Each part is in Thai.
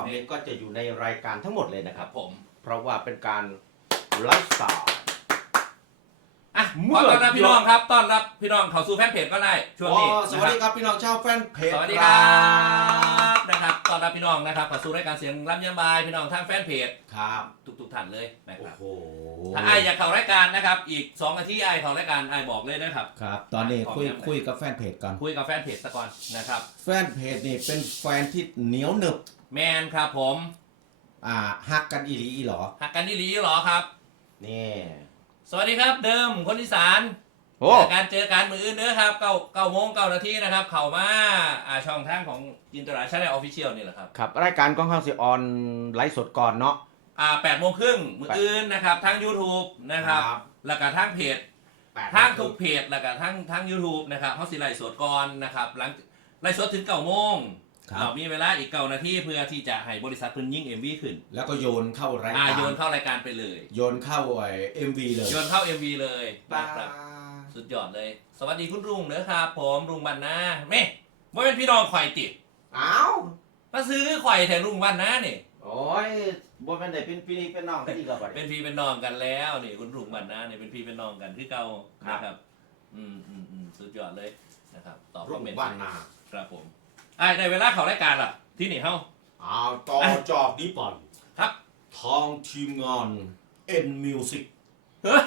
อบนี้ก็จะอยู่ในรายการทั้งหมดเลยนะคครัรับบผม เพราะว่าเป็นการไลฟ์สไตล์ อะเมื่ขออต้อนรับพี่น้องครับ ต้อนรับพี่น้องเข้าสู่แฟนเพจก็ได้ช่วงอ๋อนี้สวัสดีครับพี่น้องชาวแฟนเพจสวัสดีครับนะครับ ต้อนรับพี่น้องนะครับเข้าสู่รายการเสียงรับยามบายพี่น้องทางแฟนเพจครับทุกๆท่านเลยนะคโอ้รับ โหถ้าไอายอยากเข้ารายการนะครับ อีก2นาทีไอายเข้ารายการไอายบอกเลยนะครับ ครับ ตอนนี้ขอบคุยคุณครับ คุยกับแฟนเพจก่อนคุยกับแฟนเพจซะก่อนนะครับ แฟนเพจนี่เป็นแฟนที่เหนียวหนึบ แมนครับผมอ่าฮักกันอีหลีอีหรอหักกันดีหลีเหรอครับ นี่สวัสดีครับเดิมคนอีสานโอ้เจอการเจอการมืออื่นเด้อครับเก้าเก้าโมงเก้านาทีนะครับ เข้ามาอ่าช่องทางของจินตราชาแนลออฟฟิเชียลนี่แหละครับครับ รายการกล้องข้าวสิออนไลฟ์สดก่อนเนาะ อ่าแปดโมงครึ่งมืออื่นนะครับทั้ง YouTube นะครับครับ แล้วก็ทั้งเพจแปดทั้งทุกเพจแล้วก็ทั้งทั้ง YouTube นะครับเขาสิไลฟ์สดก่อนนะครับหลังไลฟ์สดถึงเก้าโมง ครับ เรามีเวลาอีกเก้านาทีเพื่อที่จะให้บริษัทเพิ่นยิ่ง MV ขึ้นแล้วก็โยนเข้ารายอ่าการโยนเข้ารายการไปเลย โยนเข้าไอ้เอ็มวีเลยโยนเข้า MV เลยปานะครับ สุดยอดเลย สวัสดีคุณรุ่งเด้อครับ ผมรุ่งบันนาแม่ว่าเป็นพี่น้องข่อยติดอ้าวมาซื้อข่อยแถรุ่งบันนานี่โอ้ยบ่แม่นได้เป็นพี่เป็นน้องกันอีกแล้วบัดเป็นี้นพี่เป็นน้องกันแล้วนี่คุณรุ่งบันนาเนี่ยเป็นพี่เป็นน้องกันที่เก่าครับ นะครับ อืมอืมอืมสุดยอดเลยนะครับ ตอบครุ่อมงเมนต์บ้านนา ครับผม ไอ้ในเวลาเขารายการล่ะ ที่นี่เฮ้าอ้าวต่อจากนี้ไปครับ ทางทีมงาน N Music เฮ้ย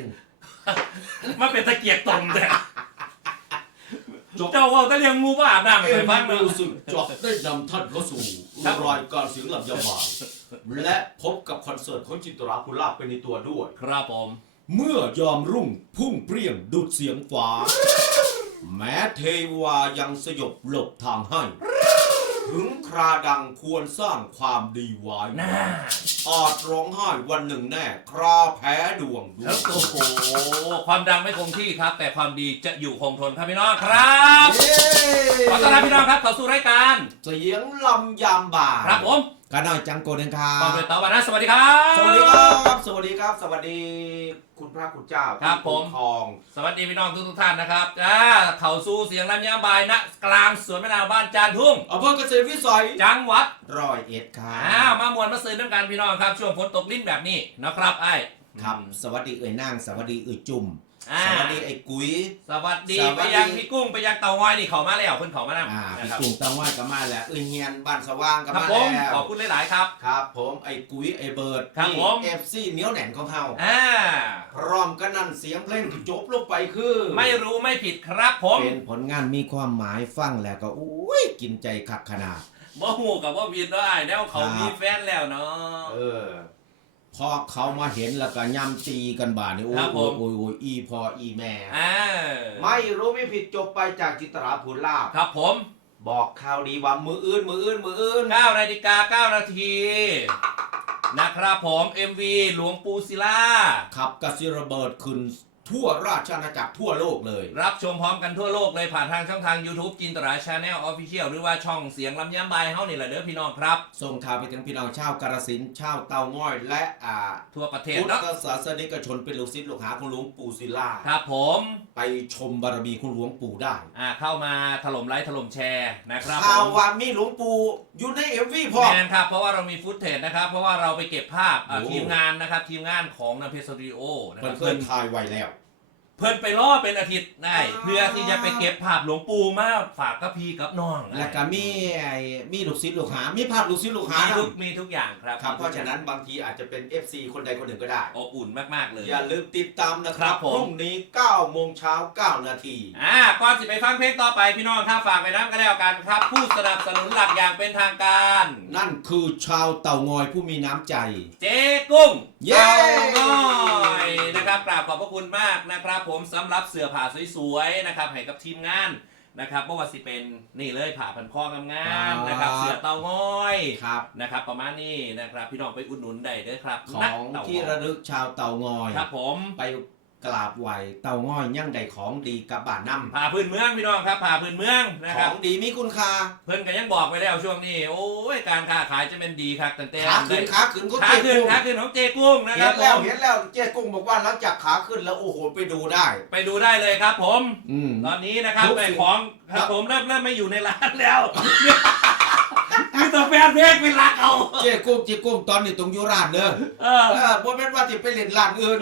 N มาเป็นตะเกียกตมแต่เจ้าว่าตะเลียงงูบ้าอาบน้ำไป N ฟังเนอะ Music จะได้นำท่านเข้าสู่ครับ รายการเสียงลำยาบายและพบกับคอนเสิร์ตของจินตราคุณลาภไปในตัวด้วย ครับผม เมื่อยามรุ่งพุ่งเปรี้ยงดุดเสียงฟ้า แม้เทวายังสยบหลบทางให้ ถึงคราดังควรสร้างความดีไว้น่าอาจร้องไห้วันหนึ่งแน่ คราแพ้ดวงดวแล้วงโอ้โห ความดังไม่คงที่ครับ แต่ความดีจะอยู่คงทนครับพี่น้องครับเย้ขอต้อนรับพี่น้องครับเข้าสู่รายการเสียงลำยามบ่ายครับผม กันหน่อยจังโกเดนครัตอนบเดตอวันนะสวัสดีครับ สวัสดีครับ สวัสดีครับ สวัสดีคุณพระคุณเจ้าครับผมที่คุ้ทอง สวัสดีพี่น้องทุกทุกๆท่านนะครับอ่าเข้าสู่เสียงลำยามบายณกลางสวนมะนาวบ้านจานทุ่งอำเภอเกษตรวิสัยจังหวัดร้อยเอ็ดครัอ้าวบมามวนมาซื้อน้ำกันพี่น้องครับ ช่วงฝนตกลิ้นแบบนี้นะครับไอ้ครับอืมสวัสดีเอ่ยนาง สวัสดีเอ่ยจุ่ม อ่าสวัสดีไอ้กุ้ย สวัสดีสวัไปสดียังพี่กุ้งไปยังเตางอยนี่เขามาแล้วเพิ่นเขามาแล้วอ่านะพี่ครับกลุ่มตังว่ากับมาแล้วเอ่ยเฮียนบ้านสว่างกับครับมาผมแล้วขอบคุณหลายๆครับ ครับ ผมไอ้กุ้ยไอ้เบิร์ดครับผม เอฟซีเหนียวแหน่นของเฮาอ่าพร้อมกันนั่นเสียงเพลงที่จบลงไปคือไม่รู้ไม่ผิดครับผมเป็นผลงานมีความหมายฟังแล้วก็อุ้ยกินใจคักขนาด บ่หูกับว่าผิดได้แล้วเขาครับ มีแฟนแล้วเนาะเออ พอเขามาเห็นแล้วก็ย่ำตีกันบาดนี่โอ้ครัยบผโอ้มยโอ้ยโอ้ยอีพออีแม่ อ่าไม่รู้ไม่ผิดจบไปจากจิตราภูลาภครับผมบอกข่าวดีว่ามืออื่นมืออื่นมืออื่น9นาฬิกา9นาทีนะครับผม MV หลวงปู่ศิลา ขับกระสิระเบิดขึ้น ทั่วราชอาณาจักรทั่วโลกเลย รับชมพร้อมกันทั่วโลกเลยผ่านทางช่องทาง YouTube จินตราชาแนลออฟฟิเชียลหรือว่าช่องเสียงลำย้ำบายเฮานี่แหละเด้อพี่น้องครับ ส่งข่าวไปถึงพี่น้องชาวกาฬสินธุ์ชาวเตาง้อย และอ่าทั่วประเทศพุทเนาะธศาสนิกชนเป็นลูกศิษย์ลูกหาของหลวงปู่ศิลาครับผมไปชมบารมีของหลวงปู่ได้อ่าเข้ามาถล่มไลค์ถล่มแชร์นะครับผข่าวมว่ามีหลวงปู่อยู่ในเอ็มวีพ่อ แมนครับเพราะว่าเรามีฟุตเทจนะครับเพราะว่าเราไปเก็บภาพอ่าโอ้ ทีมงานนะครับทีมงานของนาเพสตูดิโอนะคเพิ่รันบ เคยถ่ายไว้แล้ว เพิ่นไปล่อเป็นอาทิตย์ได้อ่าเพื่อที่จะไปเก็บภาพหลวงปู่มาฝากกับพี่กับน้องแล้วก็มีไอ้มีลูกศิษย์ลูกหา มีภาพลูกศิษย์ลูกหามีนะทุกมีทุกอย่างครับครับ เพราะฉะนั้นบางทีอาจจะเป็น FC คนใดคนหนึ่งก็ได้ อบอุ่นมากๆเลย อย่าลืมติดตามนะคครัรับบ ผม พรุ่งนี้9โมงเช้า9นาที อ่าก่อนสิไปฟังเพลงต่อไปพี่น้องถ้าฝากไปน้ำก็แล้วกันครับ ผู้สนับสนุนหลักอย่างเป็นทางการ นั่นคือชาวเต่างอยผู้มีน้ำใจ เจ๊กุ้งเย้เต้าน้อยนะครับกราบขอบพระคุณมากนะครับผมสำหรับเสื้อผ้าสวยๆนะครับให้กับทีมงานนะครับไม่ว่าสิเป็นนี่เลยผ้าพันคองามๆนะครับ เสื้อเตาง้อยครับนะครับ ประมาณนี้นะครับ พี่น้องไปอุดหนุนได้เด้อครับขอณงเตาที่ง้อยระลึกชาวเต่างอยครับผมไป กราบไหวเต่างอยยั่งใดของดีกับบ้านนำผ่าพื้นเมืองพี่น้องครับผ่าพื้นเมืองนะขครัอบ งดีมีคุณค่าเพิ่นก็ยังบอกไปแล้วช่วงนี้โอ้ยการค้าขายจะเป็นดีครับตั้งแต่ขาขึ้นขาขึ้นก็ขาเจ๊ขึ้นกุ้งขาขึ้นของเจกุ้งนะคเห็รับนแล้วผมเห็นแล้วเจ๊กุ้งบอกว่าหลังจากขาขึ้นแล้วโอ้โหไปดูได้ ไปดูได้เลยครับผม อืม ตอนนี้นะครับทุกไอ้สิ่งของคครัรับบผมเริ่มเริ่มไม่อยู่ในร้านแล้ว อคือแต่แฟนเพลงเป็นหลักเอา เจ๊กุ้งเจ๊กุ้งตอนนี้ตรงอยุราชเด้อเออ เออบ่แม่นว่าสิไปเล่นร้านอื่น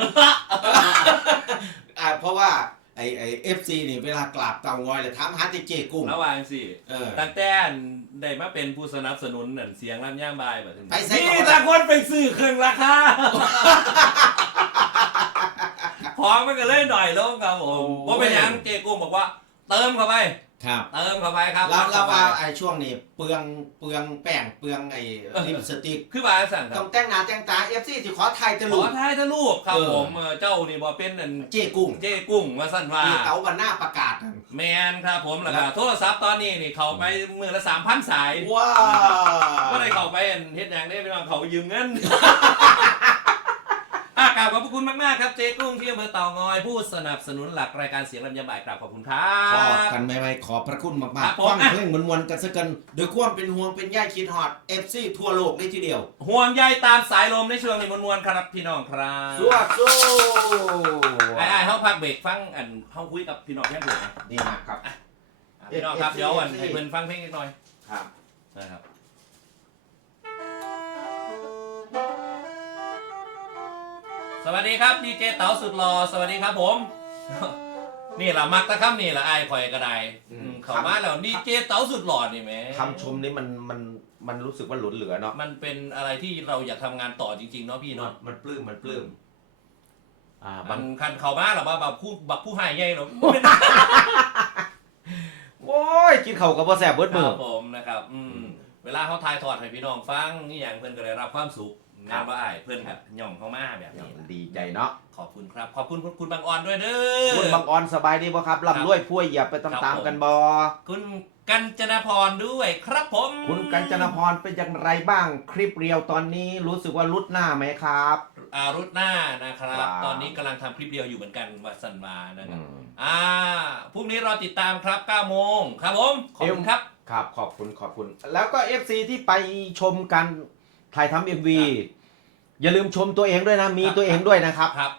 อ่าเพราะว่าไอ้ไอ้เอฟซีนี่เวลากราบเตางอยเลยถามหาแต่เจ๊กุ้งระหว่างสิเออ ตั้งแต่ได้มาเป็นผู้สนับสนุนนั่นเสียงลำย่างบายแบบนี้ไปใส่ก่อนนี่แต่คนไปซื้อเครื่องราคาของมันก็เลยหน่อยลงครับผมว่าเป็นหยังเจกุ้งบอกว่า เติมเข้าไป ครับเติมเข้าไปครับแล้วแล้วว่าเข้ไปไอ้ช่วงนี้เปลืองเปลืองแป้งเปลืองไอ้ลิปสติกคือบาสั่งคต้รัอบงแต่งหน้าแต่งตาเอฟซีที่ขอถ่ายจะขลูอกท้ายทะลูกครับเออ ผมเออเจ้านี่บอเป็นนั่นเจ๊กุ้งเจกุ้งมาสั่นว่าที่เต๋าวันหน้าประกาศแมนครับผมแล้วแล้ก็วโทรศัพท์ตอนนี้นี่เขาไปมือละสามพันสายว้าก็ได้เข้าไปอันเฮ็ดอย่างได้ไปลองเขายืมเงิน อะกราบขอบพระคุณมากๆครับเจ๊กุ้งที่อำเภอเต่างอย ผู้สนับสนุนหลักรายการเสียงลำยำบ่ายกราบขอบคุณครัขอบบกันไม่ไม่ขอบพระคุณครัมากบๆผมฟังอะ เพลงมวนๆกันสักกันโดวยความเป็นห่วงเป็นใยคิดฮอดเอฟซีทั่วโลกนี่ทีเดียวห่วงใยตามสายลมในช่วงนี้มวลๆครับพี่น้องครับสวัสดีไอ้ไอ้เขาพักเบรกฟังอันเขาคุยกับพี่น้องแค่ถูกนะดีมากครับ อะพี่น้องครับเอฟซีเดี๋ยวอันเอฟซีให้เพื่อนฟังเพลงนิดหน่อยครับ นะครับ สวัสดีครับดีเจเต๋าสุดหล่อสวัสดีครับผม นี่แหละมักตะค่ำนี่แหละไอ้คอยกระไดอืมเข้ามาแล้วดีเจเต๋าสุดหล่อนี่แหมคำชมนี้มันมันมันรู้สึกว่าหลุนเหลือเนาะมันเป็นอะไรที่เราอยากทำงานต่อจริงๆเนาะพี่เนาะมันปลื้มมันปลื้มอ่าบาบางงคันเข้ามาหรอว่าแบบผู้บักผู้ให้ใหญ่หรอโอ้ยกินเขาวกับบ่แซ่บเบิดคมือรับผมนะครับ อืมเวลาเขาทายทอดให้พี่น้องฟังนี่อย่างเพื่อนก็ได้รับความสุขครั งานบว่าอ้ายเพื่อนกับย่องเข้ามาแบบนี้ดีใจเนาะขอบคุณครับ ขอบคุณคุณคุณบางออนด้วยเด้อ คุณบางออนสบายดีบ่ครับครับร่ำรวยพ่วยเหยียบไปตามๆกันบ่คุณกัญจนาพรด้วยครับผมคุณกัญจนพรเป็นอย่างไรบ้างคลิปเรียวตอนนี้รู้สึกว่ารุดหน้าไหมครับ อารุธหน้านะครับว้าวตอนนี้กำลังทำคลิปเดียวอยู่เหมือนกันวัดสันวานะคอืรับมอ่าพรุ่งนี้รอติดตามครับ9โมงครับผม ขอบคุณครับ ครับขอบคุณขอบคุณ แล้วก็ FC ที่ไปชมกัน ถ่ายทำ MV อย่าลืมชมตัวเองด้วยนะ มีครับตัวเองด้วยนะครับ ครับ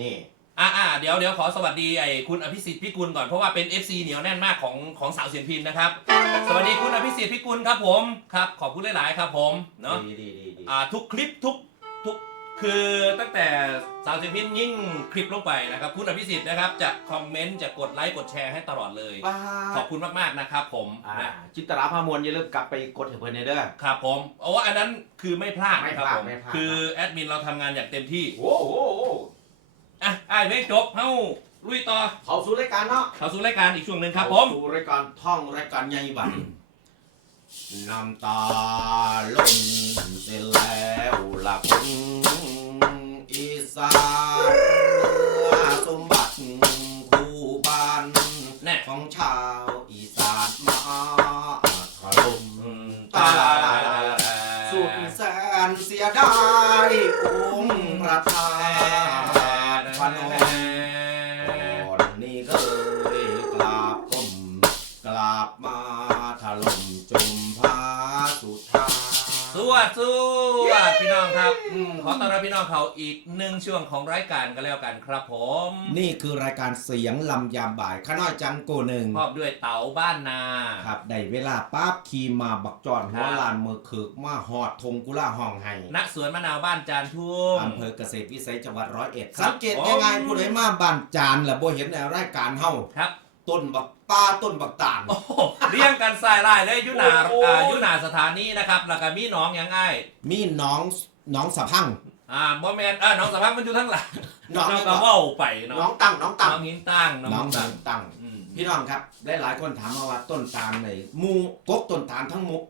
นี่อ่าอ่าเดี๋ยวเดี๋ยวขอสวัสดีไอ้คุณอภิสิทธิ์พิกุลก่อนเพราะว่าเป็น FC เหนียวแน่นมากของของสาวเสียงพินนะครับ สวัสดีคุณอภิสิทธิ์พิกุลครับผม ครับ ขอบคุณหลาย ๆ ครับผม เนาะดีดีดีดีอ่าทุกคลิปทุกทุก คือตั้งแต่สาวเสียงพินยิ่งคลิปลงไปนะครับ คุณอภิสิทธิ์นะครับจะคอมเมนต์จะกดไลค์กดแชร์ให้ตลอดเลยป้าขอบคุณมากๆนะครับผมอ่านะจิตราพามวลอย่าลืมกลับไปกดให้เพื่อนในเด้อ ครับผมโอ้อันนั้นคือไม่พลาดไม่นะครับพลาดผมไม่พลาด คือแอดมินเราทำงานอย่างเต็มที่โอ้โหอะไอ้ไม่จบเฮ้าลุยต่อเขาสู่รายการเนาะเข้าสู่รายการอีกช่วงหนึ่งครับผม เข้าสู่รายการท่องรายการใหญ่บัดน้ำตาล้นเสียแล้วล่ะคุณอี สานสมบัติคู่บ้านของชาวอีสานมาถล่มตาสุดแสนเสียดายองค์ประธานพนมก่อนนี้เคยกราบก้มกราบมาถล่มจุมพาสุธาสวัสดีสวัสดีพี่ น้องครับอืมขอต้อนรับพี่น้องเขาอีกหนึ่งช่วงของรายการกันแล้วกันครับผมนี่คือรายการเสียงลำยามบ่ายข้าน้อยจังโกหนึ่งพร้อมด้วยเต๋าบ้านนา ครับได้เวลาปั๊บขี่มาบักจอนคหัรัวบลานมือเคือกมาหอดทงกุล่าห้องไห้ณสวนมะนาวบ้านจานทุ่มอำเภอเกษตรวิสัยจังหวัดร้อยเอ็ดครับสังเกตผม ง่ายๆผู้ใดมาบ้านจานล่ะบ่เห็นในรายการเฮาครับต้นบักป้าต้นบักตาล โอ้โหเรียงกันสายไล่เลยอยุนาโอ้โห อ่าอยุนาสถานีนะครับแล้วก็มีหน้องยังไงมีน้อง น้องสะพัง อ่าบ่แมนเออน้องสภาพมันอยู่ทั้งหลังน้องน้องนี่ก็ก็เว้าไปเนาะน้องตั้งน้องตั้งน้องหินตั้งน้องน้องหินตั้ตั้งงตั้ง อืมพี่น้องครับหลายๆคนถามมาว่าต้นตาลในหมู่กกต้นตาลทั้งหมด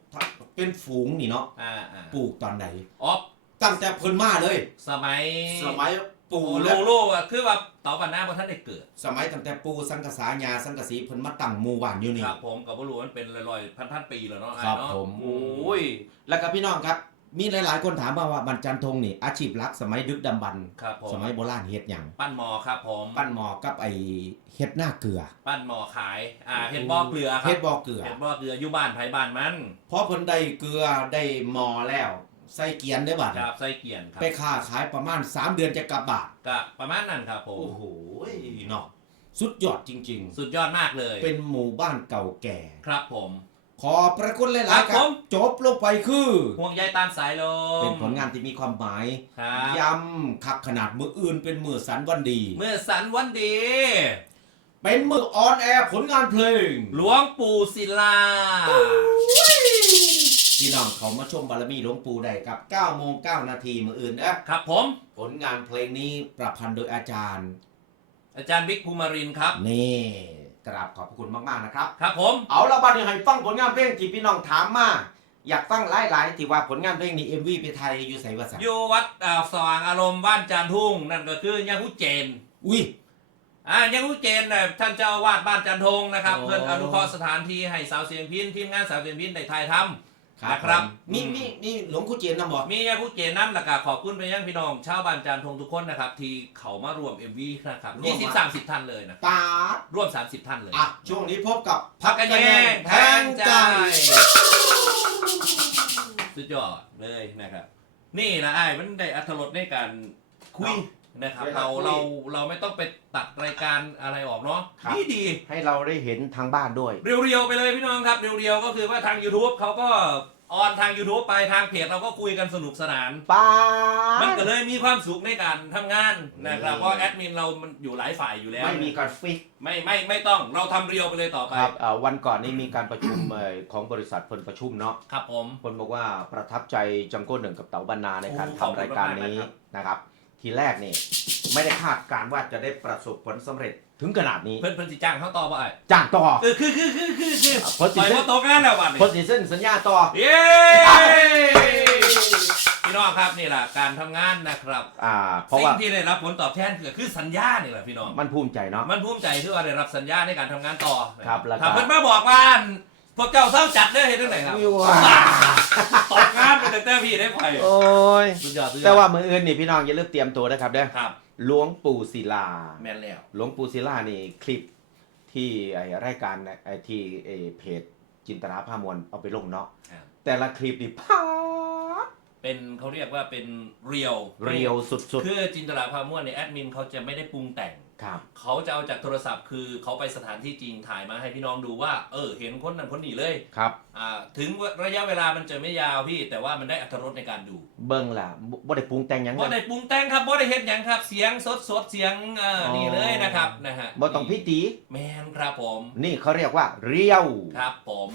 เป็นฝูงนี่เนาะอ่าอ่าปลูกตอนไหนออฟตั้งแต่เพิ่นมาเลย สมัยสมัยปูโอ้โลและโลอะคือว่าเต่าปันหน้าพอท่านได้เกิด สมัยตั้งแต่ปูสังกษายาสังกสีเพิ่นมาตั้งหมู่บ้านอยู่นี่ ครับผมกับว่ารู้ว่ามันเป็นลอยๆพันพันๆปีแล้วเนาะครับไอ้เนาะผม โอ้ย แล้วก็พี่น้องครับ มีหลายๆ คนถามมาว่าบรรจันทงนี่อาชีพหลักสมัยดึกดำบรรพ์ครับผม สมัยโบราณเฮ็ดหยังปั้นหมอครับผมปั้นหมอกับไอ้เฮ็ดหน้าเกลือปั้นหมอขายอ่าเห็ดบ่อเกลือครัเฮ็บดบ่อเกลือเห็ดบ่อเกลืออยู่บ้านไผบ้านมันพอเพิ่นได้เกลือได้หมอแล้ว ใส่เกียนได้บัดครับไส้เกียนครับไปค้าขายประมาณ 3 เดือนจะกลับบาทก็ประมาณนั้นครับผมโอ้โหเนาะสุดยอดจริง สุดยอดมากเลยๆ เป็นหมู่บ้านเก่าแก่ ครับผม ขอบพระคุณหลายๆคครัรับบผม จบลงไปคือ ห่วงใยตามสายลมเป็นผลงานที่มีความหมายครับย้ำขักขนาดมืออื่นเป็นมือสันวันดี เมื่อสันวันดี เป็นมือออนแอร์ผลงานเพลงหลวงปู่ศิลา พี่น้องเขามาชมบารมีหลวงปู่ได้กับ9โมง9นาทีมืออื่นนะครับผม ผลงานเพลงนี้ประพันธ์โดยอาจารย์ อาจารย์บิ๊กภูมิรินทร์ครับ นี่ กราบขอบพระคุณมากๆนะครับ ครับผม เอาละบัดนี้ให้ฟังผลงานเพลงที่พี่น้องถามมา อยากฟังหลายๆที่ว่าผลงานเพลงนี้ MV ไปไทยอยู่ไสวะสันอยู่วัดอ่าสว่างอารมณ์บ้านจานทุ่ง นั่นก็คือยังหุเจน อุ้ย อ่ายังหุเจนน่ะท่านเจ้าอาวาดบ้านจันทงนะครับ โอ้ เพื่อนอนุเคราะห์สถานที่ให้สาวเสียงพินทีมงานสาวเสียงพินได้ถ่ายทำ นะครับ มีอืมมีมีหลวงปู่เจียนนำบอก มียังหุเจนนั่นแหละก็ขอบคุณไปยังพี่น้องชาวบ้านจันทงทุกคนนะครับ ที่เขามารวม MV นะครับร่วมมา 20 30 ท่านเลยนะตาดร่วม 30 ท่านเลย อะ ช่วงนี้พบกับพักกันแยงแทงใจ สุดยอดเลยนะครับ นี่นะไอ้ายมันได้อัธรสในการคุยนะ ครับเราเราเราไม่ต้องไปตัดรายการอะไรออกเนาะครับดีดีให้เราได้เห็นทางบ้านด้วย เรียวๆไปเลยพี่น้องครับเรียวๆก็คือว่าทาง YouTube เขาก็ออนทาง YouTube ไปทางเพจเราก็คุยกันสนุกสนาน ป้ามันดก็เลยมีความสุขในการทำงานนะครับนี่เพราะแอดมินเรามันอยู่หลายฝ่ายอยู่แล้วไม่มีการฟิกไม่ไม่ไม่ต้องเราทำเรียวไปเลยต่อไปครับเอ่อวันก่อนนี้มีการประชุม เอ่อของบริษัทเพิ่นประชุมเนาะครับผม คนบอกว่าประทับใจจังโก้หนึ่งกับเต๋าบรรณาในการโอ้ทำรายการนี้ขอบคุณมากๆนะครับ ทีแรกนี่ไม่ได้คาดการณ์ว่าจะได้ประสบผลสำเร็จถึงขนาดนี้ เพื่อนเพื่อนสิจ้างเขาต่อป่ะไอ้จ้างต่อเออคือคือคือคือคือเพราะสิปล่อยว่าโตงานแล้ววันนี้คนสีเส้นสัญญาต่อ เย้พี่น้องครับนี่แหละการทำงานนะครับอ่า เพราะสิ่ว่างที่ได้รับผลตอบแทนคือคือสัญญานี่แหละพี่น้อง มันภูมิใจเนาะ มันภูมิใจที่ว่าได้รับสัญญาในการทำงานต่อครับแล้วก็ ถ้าเพิ่นมาบอกว่าพวกเจ้าเศร้าจัดได้เห็นได้ไหนครับ วิวอะ ตกงานไปตั้งแต่พี่ได้ไปโอ้ย สุดยอดสุดยอดแต่ว่ามืออื่นนี่พี่น้องอย่าลืมเตรียมตัวนะครับเด้อครับหลวงปู่ศิลา แม่นแล้ว หลวงปู่ศิลานี่คลิปที่ไอ้รายการไอ้ที่ไอ้เพจจินตนาภามวลเอาไปลงเนาะครับ แต่ละคลิปนี่พาดเป็นเขาเรียกว่าเป็นเรียวเรียวสุด คือจินตลาภาม่วนในยแอดมินเขาจะไม่ได้ปรุงแต่งๆ ครับเขาจะเอาจากโทรศัพท์คือเขาไปสถานที่จริงถ่ายมาให้พี่น้องดูว่า เออ เห็นคนนั้นคนนี้เลยครับอ่าถึงระยะเวลามันจะไม่ยาวพี่ แต่ว่ามันได้อรรถรสในการดูเบิ้งล่ะบ่บ่ได้ปรุงแต่งหยังบ่นะได้ปรุงแต่งครับบ่ได้เห็นอย่างครับ เสียงสดสดๆเสียงเอ่อออนี่เลยนะครับนะฮะบ่ต้องพิตีแมนครับผม นี่เขาเรียกว่าเรียวครับผม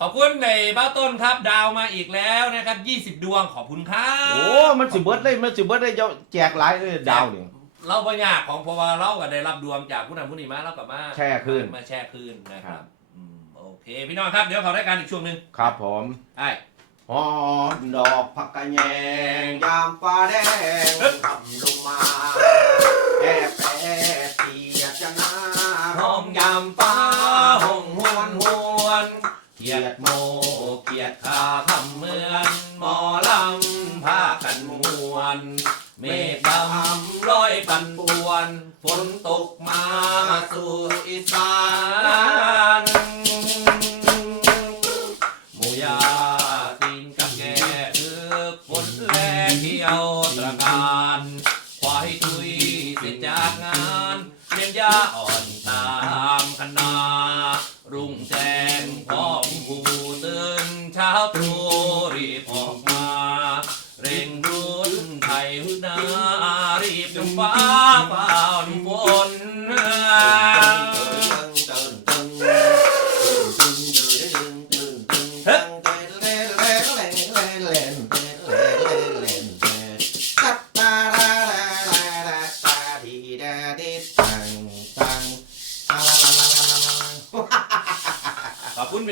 ขอบคุณในบ้าต้นครับ ดาวมาอีกแล้วนะครับ 20 ดวงขอบคุณครับโอ้มันสิเบิดเลยมันสิเบิดเลยเจ้าแจกหลายเลยดาวนี่ เราบ่ยากของเพราะว่าเราก็ได้รับดวงจากผู้นำผู้นี้มาเราก็มาแช่คืนมาแช่คืนนะคครัรับบ อืมโอเค พี่น้องครับเดี๋ยวเขาได้การอีกช่วงหนึ่งครับผมไอ้หอมดอกผักกะแยงยามฟ้าแดงทำล รี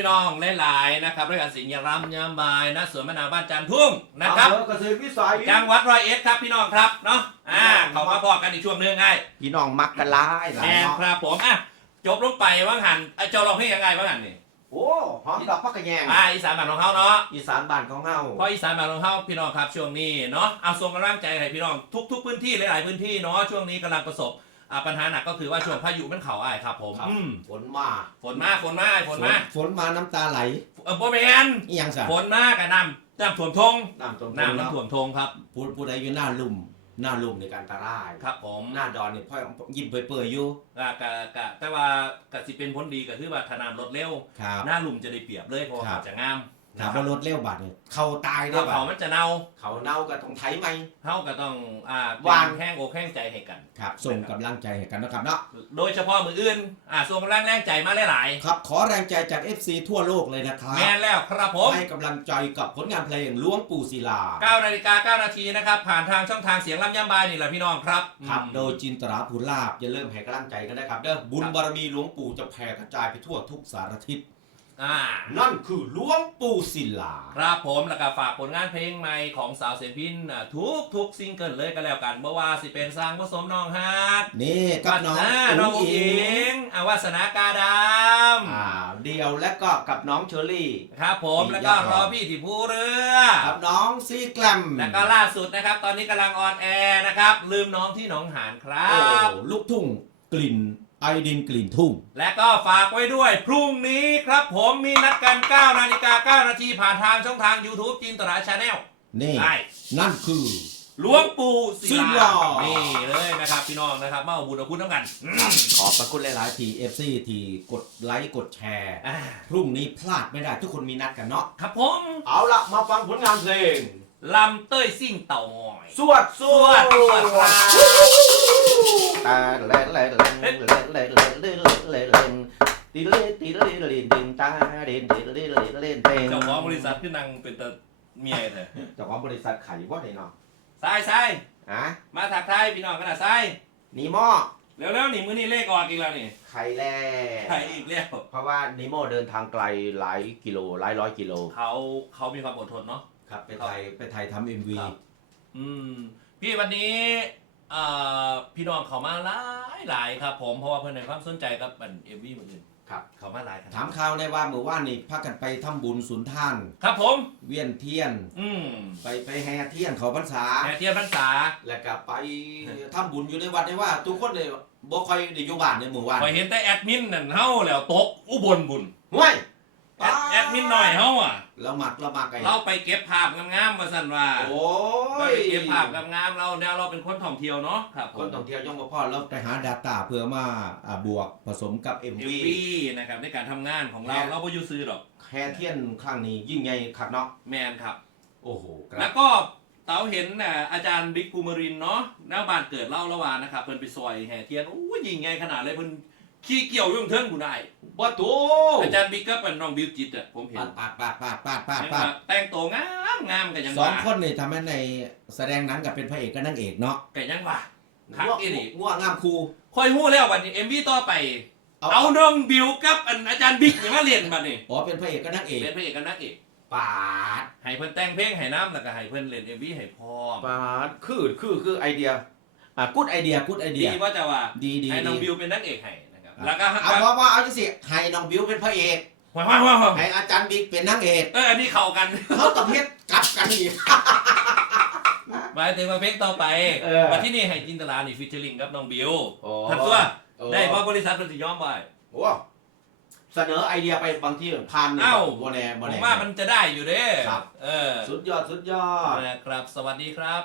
น้องหลายๆนะครับด้วยการสิงห์ยารำยามบายนะสวนมะนาวบ้านจันทุ่งนะครับเกษตรวิสัยจังหวัดร้อยเอ็ดครับพี่น้องครับเนาะอ่าเขามาบอกกันอีกช่วงหนึงไงพี่น้องมักกันหลายหลาแมยนเนาะครับผมอะจบลงไปว่างหันอะเจ้าร้องเพลงยังไงว่างหันนี่โอ้หอมดอกพักกะแยงอ่าอีสานบ้านของเขาเนาะอีสานบ้านของเฮาเพราะอีสานบ้านของเขาพี่น้องครับช่วงนี้เนาะเอาส่งกำลังใจให้พี่น้องทุก ๆ พื้นที่หลายๆพื้นที่เนาะช่วงนี้กำลังประสบ อ่าปัญหาหนักก็คือว่าช่วงพายุมันเข่าอ้ายครับผมครับอืมฝนมาฝนมาฝนมาฝนมาฝนมาน้ำตาไหลเออโบแมนอีหยังซะฝนมากับน้ำน้ำท่วมทงน้ำท่วมน้ำมันเนาะท่วมทงครับผู้ผู้ใดอยู่หน้าลุ่มหน้าลุมในการตารายครับผมหน้าดอนนี่พ่อยิ้มเปื่อยๆอยู่กะกะกะแต่ว่ากะสิเป็นผลดีก็คือว่าถ้าน้ำลดเร็วครับหน้าหลุมจะได้เปรียบเลยเพราะว่าครับเขาจะงาม ถามว่ารถเร็วบาดนี่เขาตายได้ถ้าบาเขาดมันจะเน่าเขาเน่าก็ต้องไถไหม เฮาก็ต้องอ่าเป็นวาง แห้งอกแห้งใจให้กัน ครับส่งกำลังใจให้กันนะครับเนาะโดยเฉพาะมืออื่นอ่าส่งกำลังแรงใจมาหลายครับ ขอแรงใจจาก FC ทั่วโลกเลยนะครัๆ บ แม่นแล้วครับผมให้กำลังใจกับผลงานเพลงล้วงปู่ศิลา 9นาฬิกา9นาทีนะครับ ผ่านทางช่องทางเสียงลำยำบายนี่แหละพี่น้องครับครับอืม โดยจินตราภูลาบอย่าเริ่มให้กำลังใจกันนะครับเด้อบุญบารมีหลวงปู่จะแผ่กระจายไปทั่วทุกสารทิศ อ่านั่นคือล้วงปู่ศิลา ครับผมแล้วก็ฝากผลงานเพลงใหม่ของสาวเสียงพินอ่าทุกทุกซิงเกิลเลยก็แล้วกันเมื่อว่าสิเป็นสร้างผสมน้องฮาร์ดนี่กับน้องาน้องอุ๋อุ๋งงอิอิงงอาวาสนากาดอ่าเดียวและก็กับน้องเชอรี่ำครับผมแล้วก็รอพี่ที่ภูเรือกับน้องซีแกลมแล้วก็ล่าสุดนะครับ ตอนนี้กำลังออนแอร์นะครับ ลืมน้องที่หนองหานครัโอ้บลูกทุ่งกลิ่น ไอดินกลิ่นทุ่ง และก็ฝากไว้ด้วย พรุ่งนี้ครับผมมีนัดกัน 9 นาฬิกา 9 นาทีผ่านทางช่องทาง YouTube จินตราชาแนลนี่ ได้นั่นคือ หลวงปู่ศิศิลาลา นี่เลยนะครับพี่น้องนะครับ มาเอาบุญเอาคุณทั้งกันอืมขอบพระคุณหลายๆที FC ที่กดไลค์กดแชร์ อ่าพรุ่งนี้พลาดไม่ได้ทุกคนมีนัดกันเนาะ ครับผม เอาละมาฟังผลงานเพลง ลำเต้ยซิ่งเต่างอยสวดสวดสวดครับตาเล่เล่เล่เล่เล่เล่เล่เล่เล่เล่ตีเล่ตีเล่เล่ดินตาเด่นเด่นเล่เล่เล่เด่นเจ้าของบริษัทขึ้นนางเป็นตาเมียเถอะเจ้าของบริษัทขายว่าไหนเนาะทรายทรายฮะมาถักทายพี่น้องกันนะทรายนีโม่เร็วๆนี่มื้อนี้เลขออกอีกแล้วนี่ไข่แล่ใครอีกแล้วเพราะว่านีโม่เดินทางไกลหลายกิโลหลายร้อยกิโลเขาเขามีความอดทนเนาะ ครับไปไทยไปไทยทำเอ็มวี ครับ อืม พี่วันนี้เอ่อพี่น้องเขามาหลายหลายครับ ผมเพราะว่าเพื่อนในความสนใจกับมันเอวีเหมือนกันครับ เขามาหลายขนาดถามข่าวในว่าเมื่อว่านนี่พากันไปทำบุญสุนทาน ครับผม เวียนเทียน อืมไปไปแห่เทียนเขาพรรษาแห่เทียนพรรษาแล้วก็ไปทำบุญอยู่ในวัดในว่า ทุกคนเลยบ่ค่อยได้อยู่บ้านในหมู่บ้านพอเห็นแต่แอดมินนั่นเฮาแล้วตกอุบลบุญห่วย แอดแอดมินหน่อยเฮาอะ เราหมักเราหมักไอ้เราไปเก็บภาพงามๆมาสั่นว่าโอ้เรายไปเก็บภาพงามๆเราแนวเราเป็นคนท่องเที่ยวเนาะครับคนท่องเที่ยวย่อมบ่พอเราไปหา Data เพื่อมาอ่าบวกผสมกับ เอ MV วีนะครับในการทำงานของเราแม่เราบ่อยู่ซื้อหรอกแห่เทียนครั้งนี้ยิ่งใหญ่คักเนาะแมนครับ โอ้โหคแล้รับวก็เต๋าเห็นน่ะอาจารย์บิ๊กภูมิรินทร์เนาะหน้าบ้านเกิดเล่าละวานนะครับเพิ่นไปซอยแห่เทียนโอ้ยยิงไงขนาดเลยเพิ่น ขี้เกี่ยวยุ่งเทิงกูได้บ่ตูอาจารย์บิ๊กก็เป็นน้องบิวจิตอะผมเห็นปาดปาดปาดปาดปาดปาดเห็นปาว่าดแต่งตัวงามงามกันยังสองว่าคนนี่ทำให้ในแสดงหนังกับเป็นพระเอกกับนางเอกเนาะกันยังว่าคักอีหลี ง่วงงามครูค่อยฮู้แล้ววันนี้ MV ต่อไป เอา เอาน้องบิวกับอันอาจารย์บิ๊กนี่มาเรียนบัดนี้อ๋อเป็นพระเอกกับนางเอกเป็นพระเอกกับนางเอกปาดให้เพิ่นแต่งเพลงให้น้ำแล้วก็ให้เพิ่นเล่น MV ให้พร้อมปาดคือคือคือไอเดีย อะกูดไอเดียกูดไอเดีดีย ว่าจะว่าดีดีให้น้องดีบิวเป็นนางเอกให้นะครับอะ แล้วก็เอาว่าว่าเอาจังสิให้น้องบิวเป็นพระเอกว้าวว้าวว้าวให้อาจารย์บิ๊กเป็นนางเอกเอออันนี้เข้ากันเขาต้องเฮ็ดกลับกันอีกหมายถึงว่าเพลงต่อไปเออมาที่นี่ให้จินตลานี่ฟิชเชอร์ลิงกับน้องบิวโอ้ทันตัวโอ้ได้เพราะบริษัทเป็นสิยอมไว้โอ้เสนอไอเดียไปบางที่พันเนี่ยเอ้าโบแน่โบผมแน่ว่ามันจะได้อยู่เด้ครับเออสุดยอดสุดยอดนะครับสวัสดีครับ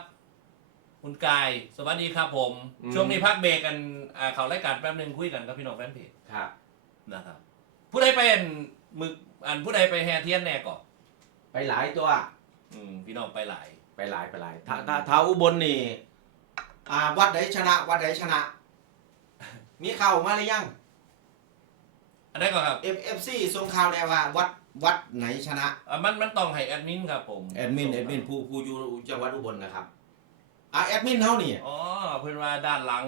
คุณกายสวัสดีครับผม อืม ช่วงนี้พักเบรกกันอ่าเขารายการแป๊บหนึงคุยกันกับพี่น้องแฟนเพจครับนะครับผู้ใดเป็นมึกอันผู้ใดไปแห่เทียนแน่ก่อนไปหลายตัว อืมพี่น้องไปหลาย ไปหลายไปหลายถ้าถ้าถ้าอุบลนี่อ่าวัดไหนชนะ วัดไหนชนะ มีข่าวออกมาหรือยัง อันนั้นก่อนครับ F F C ส่งข่าวแน่ว่า วัดวัดไหนชนะ อะมันมันต้องให้แอดมินครับผมแอดมินแอดมินผู้ผู้อยู่จังหวัดอุบลนะครับ อ่าแอดมินเท่านี่อ๋อเพื่อนว่าด้านหลัง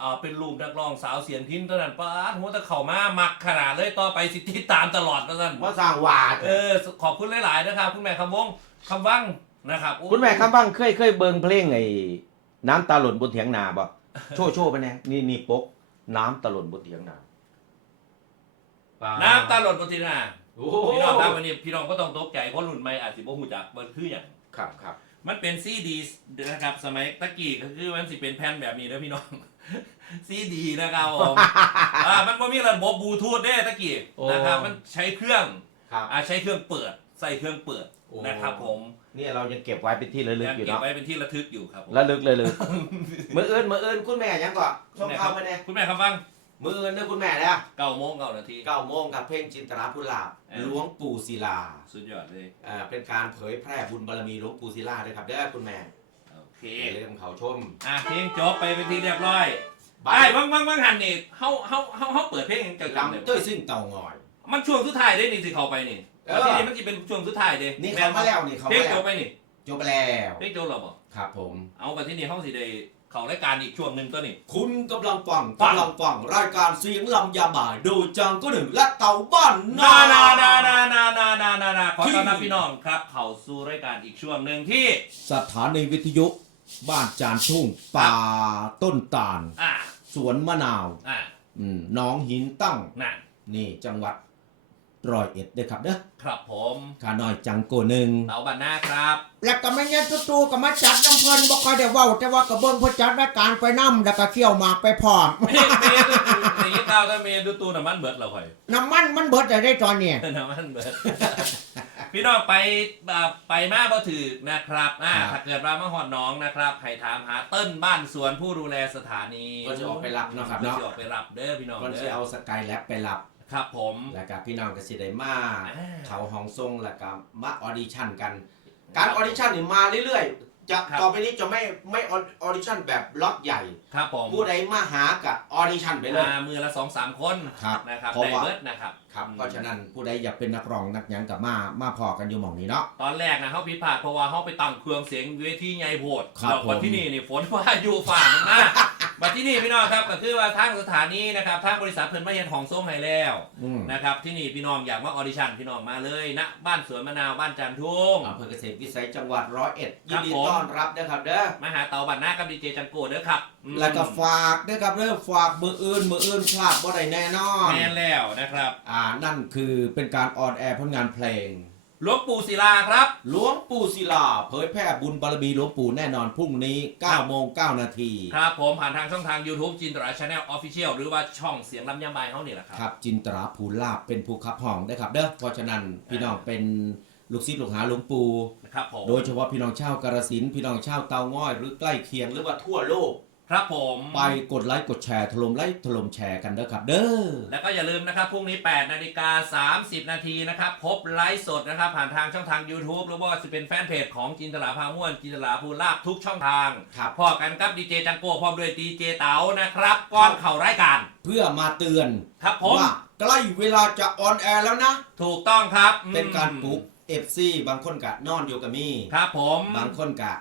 อ่าเป็นรูปนักร้องสาวเสียงพินเท่านั้นป้าดหัวตะเข่ามามักขนาดเลยต่อไปสิติดตามตลอดนะท่านว่าสร้างวาดเออขอบคุณหลาย ๆ นะครับ คุณแม่คำวงคำวังนะครับโอ้คุณแม่ครับบ้างเคยเคยเบิ่งเพลงไอ้น้ำตาหล่นบนเถียงนาบ่โชว์โชว์ไปแน่นี่นี่ปก น้ำตาหล่นบนเถียงนาน้ำตาหล่นบนทีนาโอ้พี่น้องครับวันนี้พี่น้องก็ต้องตกใจเพราะรุ่นใหม่อาจสิบ่ฮู้จักมันคืออย่างครับครับ มันเป็นซีดีนะครับสมัยตะกี้ก็คือมันสิเป็นแผ่นแบบนี้เด้อพี่น้อง ซีดีนะครับผมอ่ามันบ่มีระบบบลูทูธเด้ตะกี้โอ้นะครับมันใช้เครื่องครับ อ่าใช้เครื่องเปิด ใส่เครื่องเปิดโอ้ นะครับผมเนี่ยเรายังเก็บไว้เป็นที่ระลึกยังอยู่เก็บเนาะไว้เป็นที่ระทึกอยู่ครับผมระลึกเลยเลยมืออื่นมืออื่นคุณแม่ยังก่อนช่วงเข้ามาเนี่ยคุณแม่ครับฟัง มืออื่นเด้อคุณแม่เนี่ยเก้าโมงเก้านาที เก้าโมงกับเพลงจินตราพุลาบเออ หลวงปู่ศิลาสุดยอดเลยอ่าเป็นการเผยแพร่บุญบารมีหลวงปู่ศิลาด้วยครับเด้อคุณแม่โอเคอย่าลืมเขาชมอะเพลงจบไปเป็นที่เรียบร้อยบาไอ้ยบ้างบ้างบ้างหันนี่เฮาเฮาเฮาเฮาเปิดเพลงจังจังเลยลำเต้ยซึ่งเตางอย มันช่วงสุดท้ายได้นี่สิเข้าไปนี่เออ แล้วทีนี้มันจะเป็นช่วงสุดท้ายเด้นี่เขามาแล้วนี่เขาเพลมางจแล้วบไปนี่จบไปแล้วเพลงจบแล้วบ่ครับผม เอาไปที่นี่ห้องสิได้ เข้ารายการอีกช่วงหนึ่งตัวนี่คุณกำลังฟังฟัง กำลังฟังรายการเสียงลำยาบ่าย โดยจังก็หนึ่งและเต่าบ้านนานา นานานานานานานาขอต้อนรับพี่น้องครับ เข้าสู่รายการอีกช่วงหนึ่งที่ สถานีวิทยุ บ้านจานทุ่งป่าต้นตาล อ่าสวนมะนาว อ่าอืมหน้องหินตั้ง นั่น นี่จังหวัด ร้อยเอ็ดเด้อครับเด้อครับผมขาน้อยจังโกหนึ่งเต๋าบันหน้าครับ แล้วก็ไม่เงี้ยตู้ตู้ก็มาจัดน้ำเพลินบ่ค่อยได้เว้าแต่ว่าก็เบิ่งเพิ่นจัดรายการไปนำแล้วก็เคี่ยวหมากไปพร้อมเมย์เมย์ในยี่เต้าถ้าเมย์ดูตูน้ำมันเบิดเราค่อยน้ำมันมันเบิดได้ได้ตอนเนี้ยน้ำมันเบิดพี่น้องไปอ่าไปมาบ่ถือนะครับอ่าครับถ้าเกิดว่ามาหอดน้องนะครับให้ถามหาเติ้นบ้านสวนผู้ดูแลสถานีก็จะออกไปรับเนาะครับเนาะเนาะจะออกไปรับเด้อพี่น้องก็เด้จะอเอาสกายแลบไปรับ ครับผม แล้วก็พี่น้องก็สิได้มาอ่า เขาห้องทรงแล้วก็มาออดิชั่นกัน การออดิชั่นนี่มาเรื่อยๆ จะครับ ต่อไปนี้จะไม่ไม่ออดิชั่นแบบล็อตใหญ่ครับผมผู้ใดมาหากับออดิชั่นไปเลย มามือละสองสามคนครับนะครับเพราะได้ว่า เบิดนะครับครับอืมเพราะฉะนั้นผู้ใดอยากเป็นนักร้องนักหยังกับมามาพอกันอยู่หม่องนี้เนาะ ตอนแรกนะเขาผิดพลาดเพราะว่าเขาไปตั้งเครื่องเสียงเวทีใหญ่โพดครับแล้ววันผมที่นี่นี่ฝนว่าอยู่ฝ่ามันนะมาที่นี่พี่น้องครับก็คือว่าทางสถานีนะครับทางบริษัทเพิ่นมาเฮ็ดของส่งให้แล้ว อืมนะครับที่นี่พี่น้องอยากมาออดิชั่นพี่น้องมาเลยณบ้านสวนมะนาวบ้านจันทุ่ง อำเภอเกษตรวิสัยจังหวัดร้อยเอ็ดคยิรันบดีผมต้อนรับนะครับเด้อมาหาเตาบันหน้ากับดีเจจังโกเด้อครับอืมแล้วก็ฝากด้วยครับเด้อฝากมืออื่นมืออื่นพลาดบ่ได้แน่นอนแม่นแล้วนะครับอ่านั่นคือเป็นการออนแอร์ผลงานเพลง หลวงปู่ศิลาครับ หลวงปู่ศิลาเผยแพร่บุญบารมีหลวงปู่แน่นอนพรุ่งนี้9โมง9นาทีครับผมผ่านทางช่องทาง YouTube จินตราชาแนลออฟฟิเชียลหรือว่าช่องเสียงลำยำบายเขานี่แหละครับ ครับจินตราภูลาบเป็นผู้ขับห้องได้ครับเด้อเพราะฉะนั้นพี่น้องเป็น ลูกศิษย์ลูกหาหลวงปู่ครับผมโดยเฉพาะพี่น้องชาวกาฬสินธุ์พี่น้องชาวเตาง้อยหรือใกล้เคียงหรือว่าทั่วโลก ครับผมไปกดไลค์กดแชร์ถล่มไลค์ถล่มแชร์กันเด้อครับ เด้อแล้วก็อย่าลืมนะครับพรุ่งนี้8นาฬิกา30 นาทีนะครับพบไลฟ์สดนะครับ ผ่านทางช่องทาง YouTube หรือว่าจะเป็นแฟนเพจของจินตลาพาม่วนจินตลาภูลาบทุกช่องทางครับพอกันครับดีเจจังโก้พร้อมด้วยดีเจเต๋านะครับก่อนเข่ารายการเพื่อมาเตือนครับผมว่าใกล้เวลาจะออนแอร์แล้วนะ ถูกต้องครับอืมเป็นการปลุก FC บางคนกะนอนอยู่กับมี่ครับผม บางคนกะ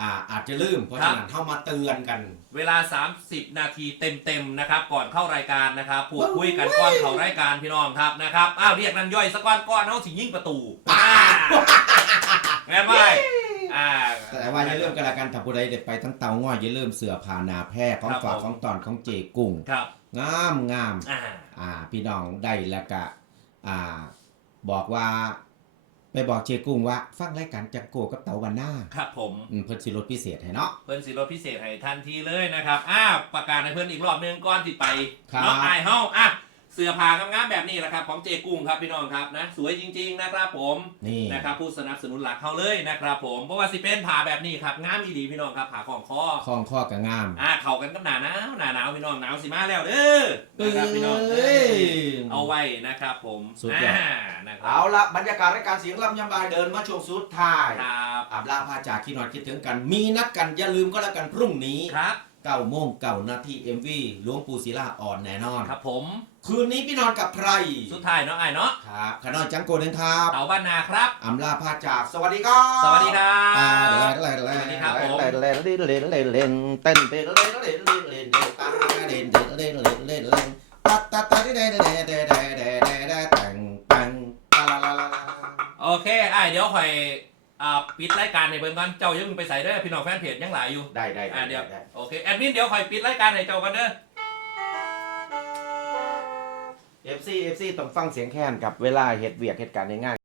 อ่าอาจจะลืมเพราะครัฉะบนั้นเข้ามาเตือนกัน เวลา 30 นาทีเต็มๆนะครับ ก่อนเข้ารายการนะครับพูดคุยกันก่อนเข้ารายการพี่น้องครับนะครับอ้าวเรียกน้ำย่อยสักก้อนก้อนเขาสิยิ่งประตูอ่าแม่นไหมอ่าแต่ว่าอย่าลืมกันละกันถ้าผู้ใดเด็ดไปทั้งเตาง่อยอย่าลืมเสือผาหนาแพร่ของครับฝากผมของตอนของเจกุ้งครับงามงามอ่าอ่าพี่น้องได้แล้วก็อ่าบอกว่า ไปบอกเจกุ้งว่า ฟังรายการจักโกกับเตาวันหน้าครับผมอืมเพิ่นสิลดพิเศษให้เนาะ เพิ่นสิรถพิเศษให้ทันทีเลยนะครับอ้าวประกาศให้เพิ่นอีกรอบหนึงก่อนที่ไปครับ เนาะอายเฮาอะ เสื้อผ้างามๆแบบนี้แหละครับของเจกุ้งครับพี่น้องครับนะสวยจริง ๆนะครับผมนี่นะครับผู้สนับสนุนหลักเขาเลยนะครับผมเพราะว่าสิเป็นผ้าแบบนี้ครับงามอีดีพี่น้องครับผ้าของคอคล้องข้อกับงามอ่าเข้ากันกับหนาหนาวหนาหนาวพี่น้องหนาวสิมาแล้วเด้อนะครับพี่น้องเอ้ยเอาไว้นะครับผมสุดยอดอ่านะครับเอาละบรรยากาศรายการเสียงลำยำบายเดินมาช่วงสุดท้ายครับอาบลาพาจากคิดนอนคิดถึงกัน มีนัดกันอย่าลืมก็แล้วกันพรุ่งนี้ครับ 9โมงเก่านาทีเอ็มวีหลวงปู่ศิลาอ่อนแน่นอน ครับผม คืนนี้พี่นอนกับใคร สุดท้ายเนาะไอ้ายเนาะครับขนอนจังโกหนึ่งครับเต๋าบ้านนาครับอำลาพาจาก สวัสดีครับสวัสดีครับสสวัวัสสดีดีคครัรับบผมผมเล่นเล่นเล่นเล่นเล่นเต้นเต้นเล่นเล่นเล่นเล่นเล่นตาเล่นเล่นเล่นเล่นเล่นเล่นตาตาตาเล่นเล่นเล่นเล่นเล่นเล่นเล่นแต่งแต่งตาลาลาลาโอเคไอ้ายเดี๋ยวคอย อ่าปิดรายการในเบิ่งก่อนเจ้าอย่าเพิ่งไปใส่เด้อพี่น้องแฟนเพจยังหลายอยู่ได้ได้อ่าเดี๋ยวได้โอเคแอดมินเดี๋ยวคอยปิดรายการให้เจ้ากันเด้อเอฟซีเอฟซีต้องฟังเสียงแค้นกับเวลาเหตุเวียกเหตุการณ์ง่าย